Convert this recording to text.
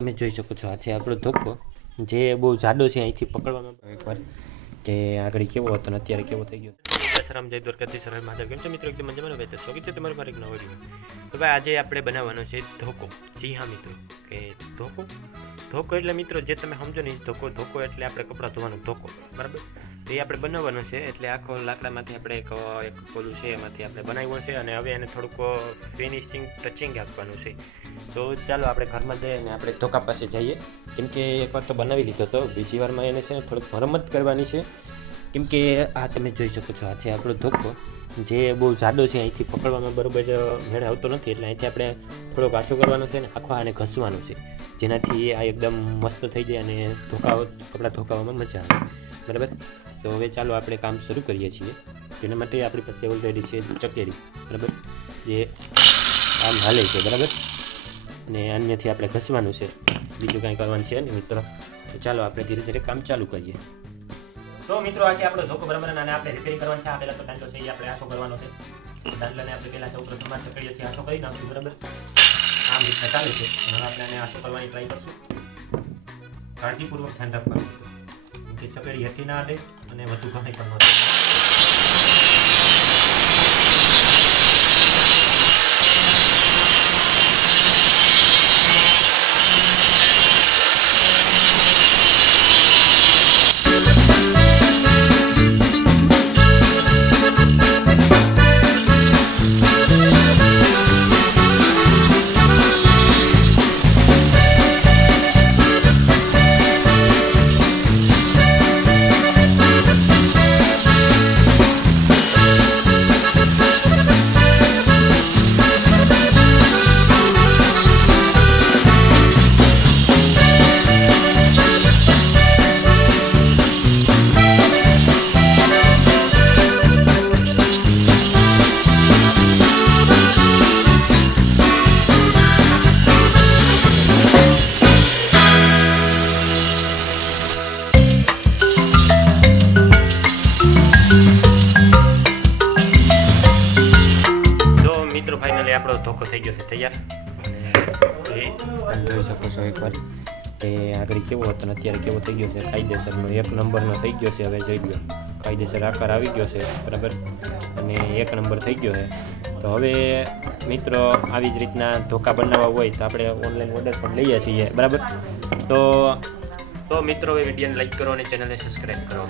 તમે જોઈ શકો છો આ છે આપણો ધોકો જે બહુ જાડો છે અહીંથી પકડવામાં એકવાર કે આગળ કેવો હતો ને અત્યારે કેવો થઈ ગયો. સરામ જય દ્વારકાધીશ સર મહાદેવ. કેમ છો મિત્રો? એકદમ મજામાં ભાઈ. તો સ્વાગત છે તમારું મારા એક નવા વિડીયો. તો ભાઈ આજે આપણે બનાવવાનો છે ધોકો. જી હા મિત્રો, કે ધોકો એટલે મિત્રો જે તમે સમજો ને ધોકો એટલે આપણે કપડાં ધોવાનો ધોકો, બરાબર. તો એ આપણે બનાવવાનો છે એટલે આખો લાકડામાંથી આપણે એક કોલું છે એમાંથી આપણે બનાવ્યો છે અને હવે એને થોડુંક ફિનિશિંગ ટચિંગ આપવાનું છે. તો ચાલો આપણે ઘરમાં જઈએ અને આપણે ધોકા પાસે જઈએ, કેમકે એકવાર તો બનાવી લીધો હતો, બીજી વારમાં એને છે ને થોડીક મરમ્મત કરવાની છે. કેમકે આ તમે જોઈ શકો છો આ છે આપણો ધોકો જે બહુ જાડો છે, અહીંથી પકડવામાં બરાબર મેળ આવતો નથી, એટલે અહીંથી આપણે થોડોક આછો કરવાનો છે ને આખો આને ઘસવાનું છે, જેનાથી આ એકદમ મસ્ત થઈ જાય અને કપડાં ધોકાવામાં મજા આવે, બરાબર. તો હવે ચાલો આપણે કામ શરૂ કરીએ છીએ. તેના માટે આપણી પાસે ઓલરેડી છે ચકેરી, બરાબર, જે આમ હાલે છે, બરાબર, અને અન્યથી આપણે ઘસવાનું છે, બીજું કાંઈ કરવાનું છે ને મિત્રો. તો ચાલો આપણે ધીરે ધીરે કામ ચાલુ કરીએ. તો મિત્રો આ છે આપણો ધોકો, બરાબર, અને આપણે રિપેરિંગ કરવાનું છે. આ પહેલાં તો દાંડો છે એ આપણે આછો કરવાનો છે. દાંડલાને આપણે પહેલાં સૌ પ્રથમ ચકડીએથી આછો કરી નાખશું, બરાબર. આમ રીતના ચાલે છે. હવે આપણે આને આછો કરવાની ટ્રાય કરશું. કાળજીપૂર્વક ધ્યાન રાખવાનું કે ચકડી હેઠી ના દે અને વધુ ઘણી પણ ન થાય. ફાઇનલી આપણો ધોકો થઈ ગયો છે તૈયાર, અને જોઈ શકો છો એકવાર કે આગળ કેવો હતો ને અત્યારે કેવો થઈ ગયો છે. કાયદેસરનો 1 નંબરનો થઈ ગયો છે. હવે જોઈ લો, કાયદેસર આકાર આવી ગયો છે, બરાબર, અને 1 નંબર થઈ ગયો છે. તો હવે મિત્રો આવી જ રીતના ધોકા બનાવવા હોય તો આપણે ઓનલાઈન ઓર્ડર પણ લઈએ છીએ, બરાબર. તો મિત્રો હવે વિડીયોને લાઈક કરો અને ચેનલને સબસ્ક્રાઈબ કરો.